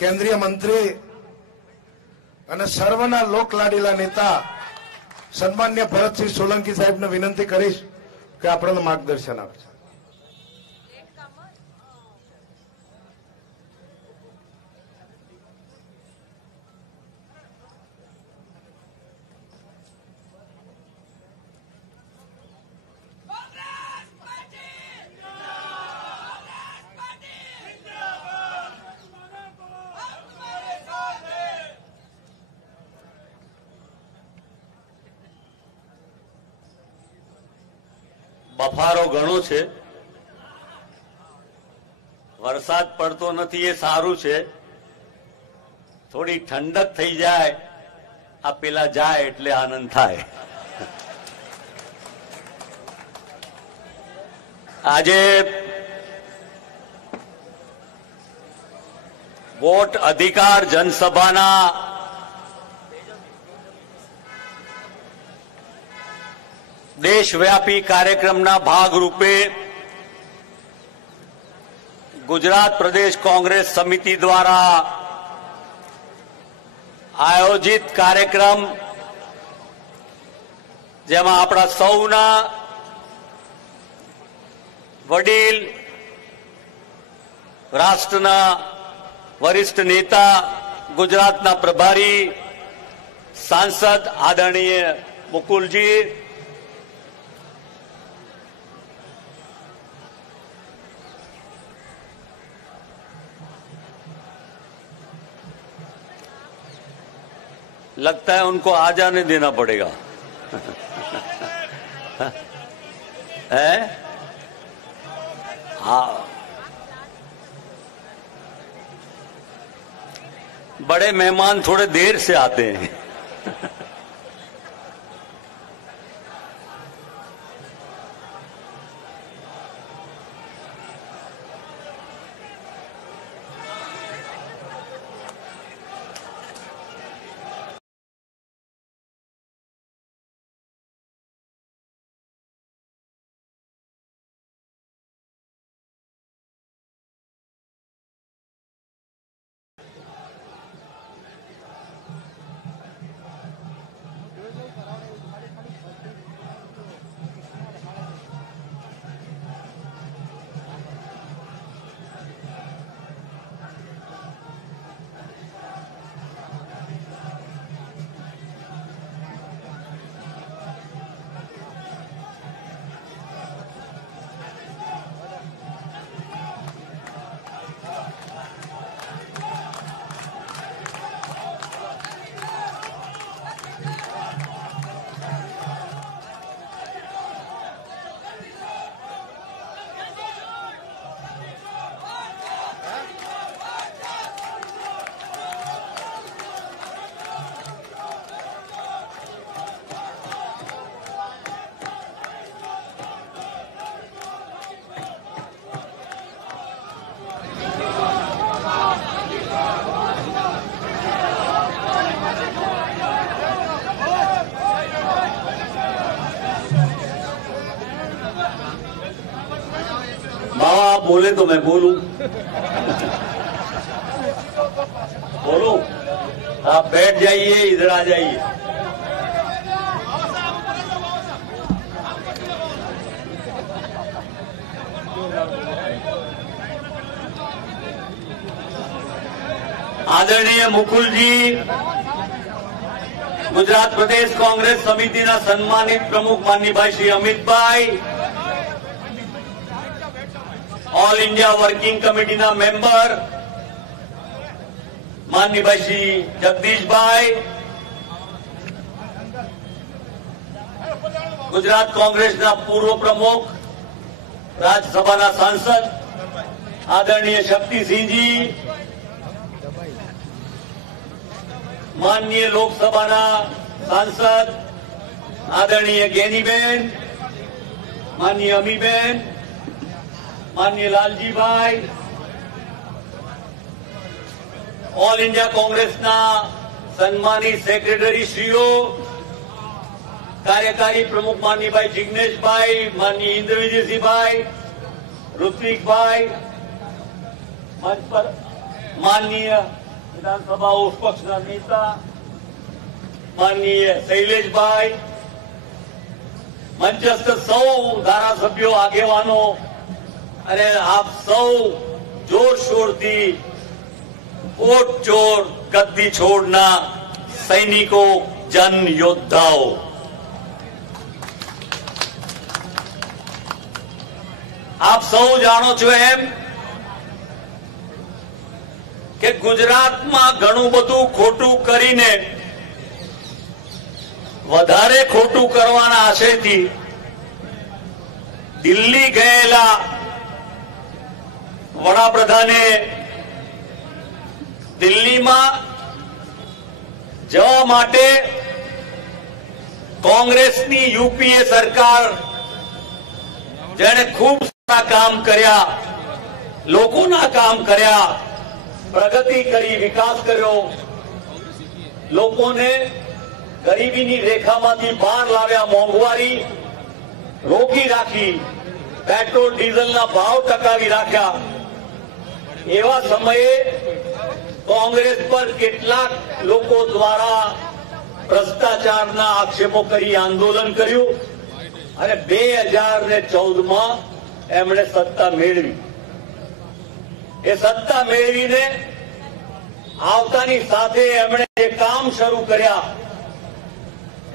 केंद्रीय मंत्री અને સર્વના લોકલાડીલા નેતા સન્માન્ય ભરતસિંહ સોલંકી સાહેબને વિનંતી કરીશ કે આપણને માર્ગદર્શન આપે. બફારો ઘણો છે, વરસાદ પડતો નથી એ સારું છે. થોડી ઠંડક થઈ જાય, આ પેલા જાય એટલે આનંદ થાય. આજે વોટ અધિકાર જનસભાના દેશવ્યાપી કાર્યક્રમના ભાગરૂપે ગુજરાત પ્રદેશ કોંગ્રેસ સમિતિ દ્વારા આયોજિત કાર્યક્રમ, જેમાં આપણા સૌના વડીલ, રાષ્ટ્રના વરિષ્ઠ નેતા, ગુજરાતના પ્રભારી સાંસદ આદરણીય મુકુલજી, लगता है उनको आ जाने देना पड़ेगा. है हाँ, बड़े मेहमान थोड़े देर से आते हैं. बाबा आप बोले तो मैं बोलूं. बोलूं? आप बैठ जाइए, इधर आ जाइए. आदरणीय मुकुलजी, गुजरात प्रदेश कांग्रेस समितिना सन्मानित प्रमुख माननीय भाई Shri Amitbhai, all India working कमिटीना मेंबर माननीय भाई श्री जगदीश भाई, गुजरात कांग्रेसना पूर्व प्रमुख राज्यसभाना सांसद आदरणीय शक्तिसिंह जी, माननीय लोकसभाना सांसद आदरणीय ज्ञानीबेन, माननीय अमीबेन, माननीय लालजी भाई, ऑल इंडिया कांग्रेसना सन्मानित सेक्रेटरी श्रीओ, कार्यकारी प्रमुख माननीय भाई जिग्नेश भाई, माननीय इंद्रविजय भाई, ऋत्विक भाई, मंच पर माननीय વિધાનસભા ઉપપક્ષના નેતા માનનીય શૈલેષભાઈ, મંચસ્થ સૌ ધારાસભ્યો, આગેવાનો અને આપ સૌ જોરશોરથી કોટ ચોર ગદ્દી છોડના સૈનિકો, જન યોદ્ધાઓ, આપ સૌ જાણો છો એમ કે ગુજરાતમાં ઘણું બધું ખોટું કરીને વધારે ખોટું કરવાના આશયથી દિલ્હી ગયેલા વડાપ્રધાને દિલ્હીમાં જવા માટે કોંગ્રેસની યુપીએ સરકાર, જેણે ખૂબ સારા કામ કર્યા, લોકોના કામ કર્યા, પ્રગતિ કરી, વિકાસ કર્યો, લોકોને ગરીબીની રેખામાંથી બહાર લાવ્યા, મોંઘવારી રોકી રાખી, પેટ્રોલ ડીઝલના ભાવ ટકાવી રાખ્યા, એવા સમયે કોંગ્રેસ પર કેટલાક લોકો દ્વારા ભ્રષ્ટાચારના આક્ષેપો કરી આંદોલન કર્યું અને 2014માં એમણે સત્તા મેળવી. એ સત્તા મેળવીને આવતાની સાથે એમણે જે કામ શરૂ કર્યા,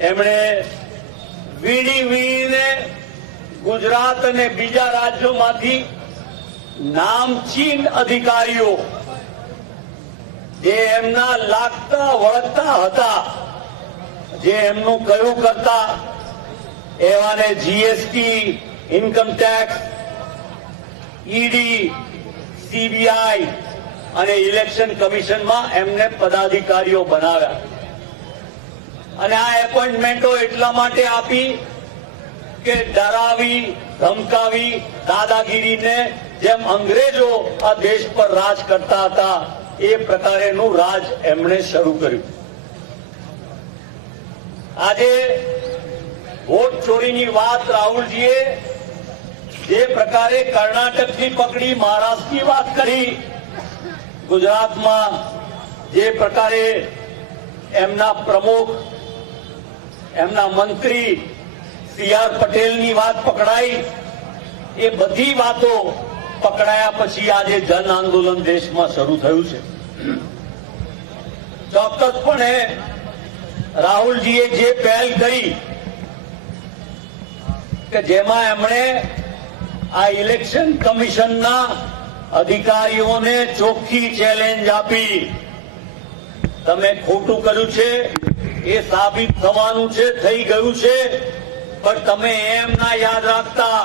એમણે વીણીને ગુજરાત અને બીજા રાજ્યોમાંથી નામચીન અધિકારીઓ જે એમના લાગતા વળગતા હતા, જે એમનું કયું કરતા, એવાને GST, income tax, ED, CBI અને ઇલેક્શન કમિશનમાં એમને પદાધિકારીઓ બનાવ્યા. અને આ એપોઇન્ટમેન્ટો એટલા માટે આપી કે ડરાવી, ધમકાવી, દાદાગીરીને જેમ અંગ્રેજો આ દેશ પર રાજ કરતા હતા એ પ્રકારેનું રાજ એમણે શરૂ કર્યું. આજે વોટ ચોરીની વાત રાહુલજીએ જે પ્રકારે કર્ણાટકથી પકડી, મહારાષ્ટ્રની વાત કરી, ગુજરાતમાં જે પ્રકારે એમના પ્રમુખ, એમના મંત્રી CR પટેલની વાત પકડાઈ, એ બધી વાતો પકડાયા પછી આજે જન આંદોલન દેશમાં શરૂ થયું છે. ચોક્કસપણે રાહુલજીએ જે પહેલ કરી કે જેમાં એમણે આ ઇલેક્શન કમિશનના અધિકારીઓને ચોખ્ખી ચેલેન્જ આપી, તમે ખોટું કર્યું છે, એ સાબિત થવાનું છે, થઈ ગયું છે, પણ તમે એમ ના યાદ રાખતા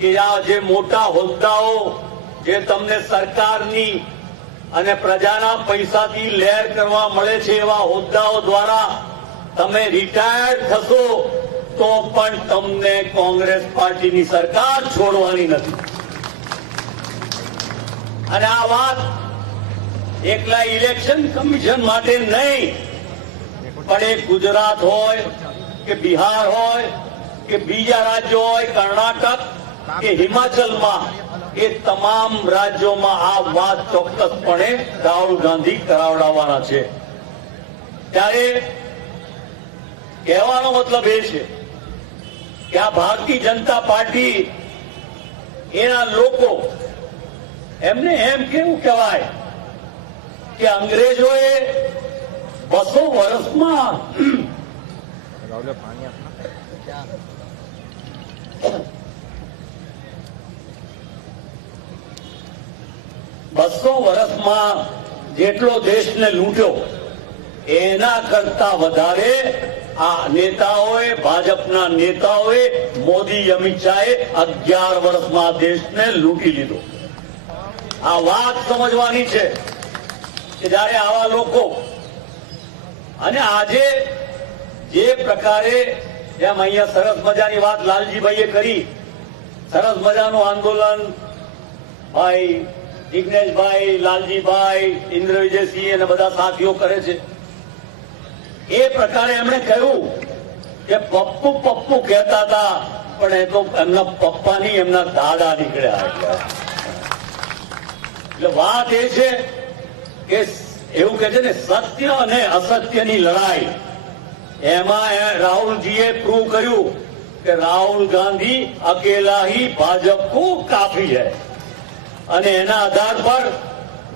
કે આ જે મોટા હોદ્દાઓ જે તમને સરકારની અને પ્રજાના પૈસાથી લહેર કરવા મળે છે, એવા હોદ્દાઓ દ્વારા તમે રિટાયર્ડ થશો તો પણ તમને કોંગ્રેસ પાર્ટીની સરકાર છોડવાની નથી. અને આ વાત એકલા ઇલેક્શન કમિશન માટે નહીં, પણ એ ગુજરાત હોય કે બિહાર હોય કે બીજા રાજ્યો હોય, કર્ણાટક કે હિમાચલમાં, એ તમામ રાજ્યોમાં આ વાત ચોક્કસપણે રાહુલ ગાંધી કરાવડાવવાના છે. ત્યારે કહેવાનો મતલબ એ છે કે આ ભારતીય જનતા પાર્ટી, એના લોકો, એમને એમ કેવું કહેવાય કે અંગ્રેજોએ 200 વર્ષમાં 200 વર્ષમાં જેટલો દેશને લૂંટ્યો એના કરતા વધારે આ નેતાઓએ, ભાજપના નેતાઓએ, મોદી, અમિત શાહે 11 વર્ષમાં દેશને લૂંટી લીધો. આ વાત સમજવાની છે કે જયારે આવા લોકો, અને આજે જે પ્રકારે, જેમ અહીંયા સરસ મજાની વાત લાલજીભાઈએ કરી, સરસ મજાનું આંદોલન ભાઈ જિગ્નેશભાઈ, લાલજીભાઈ, ઇન્દ્રવિજયસિંહ અને બધા સાથીઓ કરે છે, એ પ્રકારે એમણે કહ્યું કે પપ્પુ પપ્પુ કહેતા હતા, પણ એ તો એમના પપ્પાની, એમના દાદા નીકળ્યા. એટલે વાત એ છે કે એવું કે છે ને સત્ય અને અસત્યની લડાઈ, એમાં રાહુલજીએ પ્રૂવ કર્યું કે રાहुल गांधी अकेला ही भाजपा को काफी है અને એના આધાર પર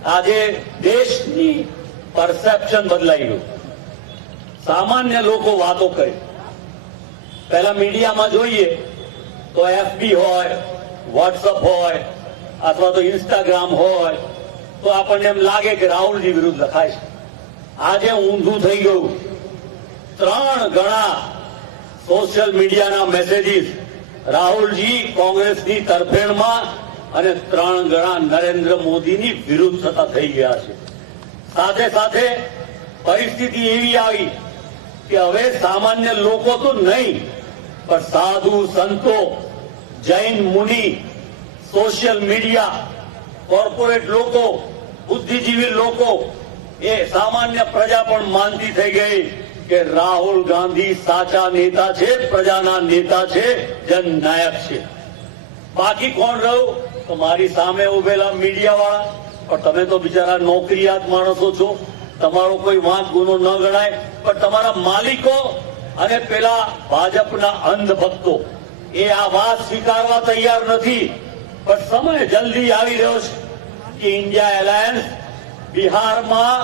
આજે દેશની પરસેપ્શન બદલાઈ ગયું. સામાન્ય લોકો વાતો કરે, પહેલા મીડિયામાં જોઈએ તો એફબી હોય, વોટ્સઅપ હોય અથવા તો ઇન્સ્ટાગ્રામ હોય તો આપણને એમ લાગે કે રાહુલજી વિરુદ્ધ લખાય છે. આજે ઊંધું થઈ ગયું. 3 ગણા સોશિયલ મીડિયાના મેસેજીસ રાહુલજી કોંગ્રેસની તરફેણમાં અને 3 ગણા નરેન્દ્ર મોદીની વિરુદ્ધ થતા થઈ ગયા છે. સાથે સાથે પરિસ્થિતિ એવી આવી કે હવે સામાન્ય લોકો તો નહીં, પણ સાધુ સંતો, જૈન મુનિ, સોશિયલ મીડિયા, કોર્પોરેટ લોકો, બુદ્ધિજીવી લોકો, એ સામાન્ય પ્રજા પણ માનતી થઈ ગઈ કે રાહુલ ગાંધી સાચા નેતા છે, પ્રજાના નેતા છે, જનનાયક છે. બાકી કોણ રહ્યું? તો મારી સામે ઉભેલા મીડિયાવાળા. પણ તમે તો બિચારા નોકરિયાત માણસો છો, તમારો કોઈ વાંક ગુનો ન ગણાય, પણ તમારા માલિકો અને પેલા ભાજપના અંધભક્તો એ આ વાત સ્વીકારવા તૈયાર નથી. પણ સમય જલ્દી આવી રહ્યો છે કે ઇન્ડિયા એલાયન્સ બિહારમાં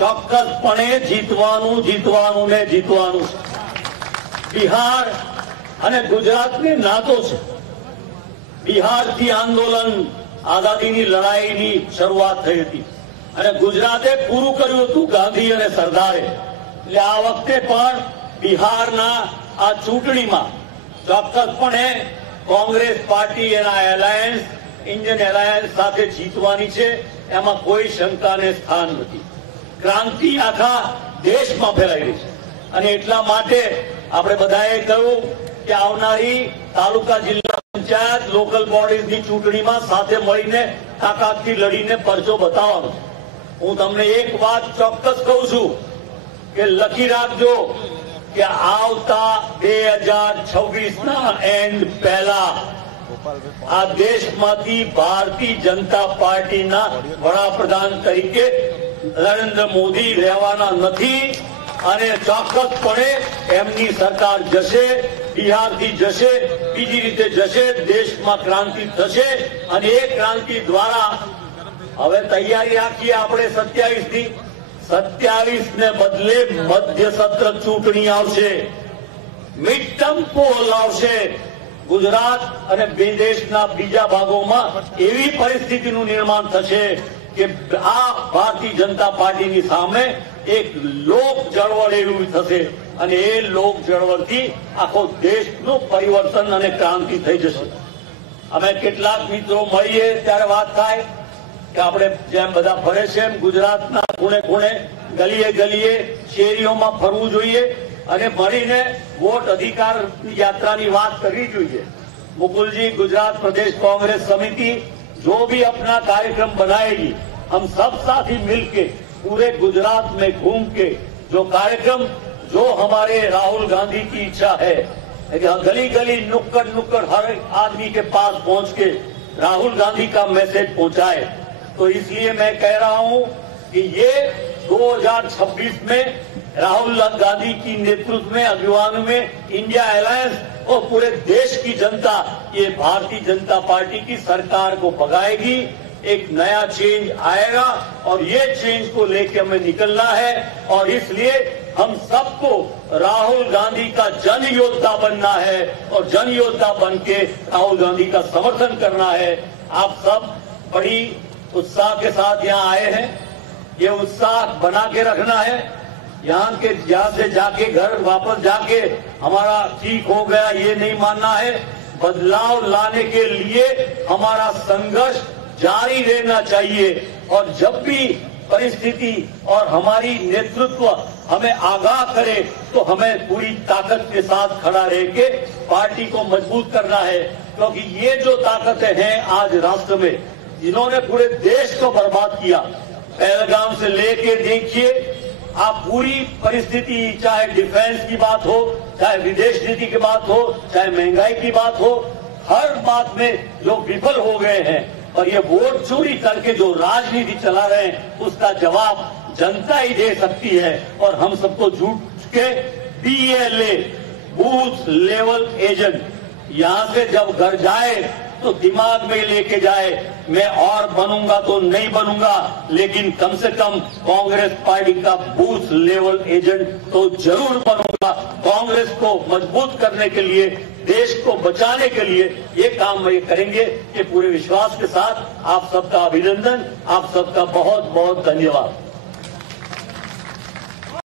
ચોક્કસપણે જીતવાનું ને જીતવાનું છે. બિહાર અને ગુજરાતને નાતો છે. બિહારથી આંદોલન, આઝાદીની લડાઈની શરૂઆત થઈ હતી અને ગુજરાતે પૂરું કર્યું હતું ગાંધી અને સરદારે. એટલે આ વખતે પણ બિહારના આ ચૂંટણીમાં ચોક્કસપણે કોંગ્રેસ પાર્ટી એના એલાયન્સ, ઇન્ડિયન એલાયન્સ સાથે જીતવાની છે, એમાં કોઈ શંકાને સ્થાન નથી. ક્રાંતિ આખા દેશમાં ફેલાઈ રહી છે અને એટલા માટે આપણે બધાએ કહ્યું કે આવનારી તાલુકા, જિલ્લા પંચાયત, લોકલ બોડીઝની ચૂંટણીમાં સાથે મળીને તાકાતથી લડીને પરચો બતાવવાનો. હું તમને એક વાત ચોક્કસ કહું છું કે લખી રાખજો કે આવતા 2026ના એન્ડ પહેલા આ દેશમાંથી ભારતીય જનતા પાર્ટીના વડાપ્રધાન તરીકે નરેન્દ્ર મોદી રહેવાના નથી અને ચોક્કસપણે એમની સરકાર જશે, બિહારથી જશે, બીજી રીતે જશે, દેશમાં ક્રાંતિ થશે અને એ ક્રાંતિ દ્વારા હવે તૈયારી રાખીએ આપણે 27ની. 27 ને બદલે મધ્ય સત્ર ચૂંટણી આવશે, મિડ ટર્મ પોલ આવશે. ગુજરાત અને દેશના બીજા ભાગોમાં એવી પરિસ્થિતિનું નિર્માણ થશે કે આ ભારતીય જનતા પાર્ટીની સામે એક લોક ચળવળ એવી થશે અને એ લોક ચળવળથી આખો દેશનું પરિવર્તન અને ક્રાંતિ થઈ જશે. અમે કેટલાક મિત્રો મળીએ ત્યારે વાત થાય કે આપણે જેમ બધા ફરે છે એમ ગુજરાતના ખૂણે ખૂણે, ગલીએ ગલીએ, શેરીઓમાં ફરવું જોઈએ અને મળીને વોટ અધિકાર यात्रा की बात करनी चाहिए. मुकुल जी, गुजरात प्रदेश कांग्रेस समिति जो भी अपना कार्यक्रम बनाएगी, हम सब साथी मिलके पूरे गुजरात में घूम के जो कार्यक्रम, जो हमारे राहुल गांधी की इच्छा है, गली गली, नुक्कड़ नुक्कड़ हर आदमी के पास पहुंच के राहुल गांधी का मैसेज पहुंचाए. तो इसलिए मैं कह रहा हूं कि ये 2026 में राहुल गांधी की नेतृत्व में, अगुवाई में इंडिया अलायंस और पूरे देश की जनता ये भारतीय जनता पार्टी की सरकार को भगाएगी. एक नया चेंज आएगा और ये चेंज को लेके हमें निकलना है और इसलिए हम सबको राहुल गांधी का जन योद्धा बनना है और जन योद्धा बन के राहुल गांधी का समर्थन करना है. आप सब बड़ी उत्साह के साथ यहाँ आए हैं. ये उत्साह बना के रखना है. यहाँ से जाके घर वापस जाके हमारा ठीक हो गया ये नहीं मानना है. बदलाव लाने के लिए हमारा संघर्ष जारी रहना चाहिए और जब भी परिस्थिति और हमारी नेतृत्व हमें आगाह करे तो हमें पूरी ताकत के साथ खड़ा रह के पार्टी को मजबूत करना है. क्योंकि ये जो ताकतें हैं आज राष्ट्र में, जिन्होंने पूरे देश को बर्बाद किया, पहलगाम से लेके देखिए आप पूरी परिस्थिति, चाहे डिफेंस की बात हो, चाहे विदेश नीति की बात हो, चाहे महंगाई की बात हो, हर बात में जो विफल हो गए हैं और ये वोट चोरी करके जो राजनीति चला रहे हैं उसका जवाब जनता ही दे सकती है। और हम सबको झूठ के BLA बूथ लेवल एजेंट यहां से जब घर जाए तो दिमाग में लेके जाए, मैं और बनूंगा तो नहीं बनूंगा, लेकिन कम से कम कांग्रेस पार्टी का बूथ लेवल एजेंट तो जरूर बनूंगा। कांग्रेस को मजबूत करने के लिए, देश को बचाने के लिए ये काम ये करेंगे। ये पूरे विश्वास के साथ आप सबका अभिनंदन, आप सबका बहुत बहुत धन्यवाद।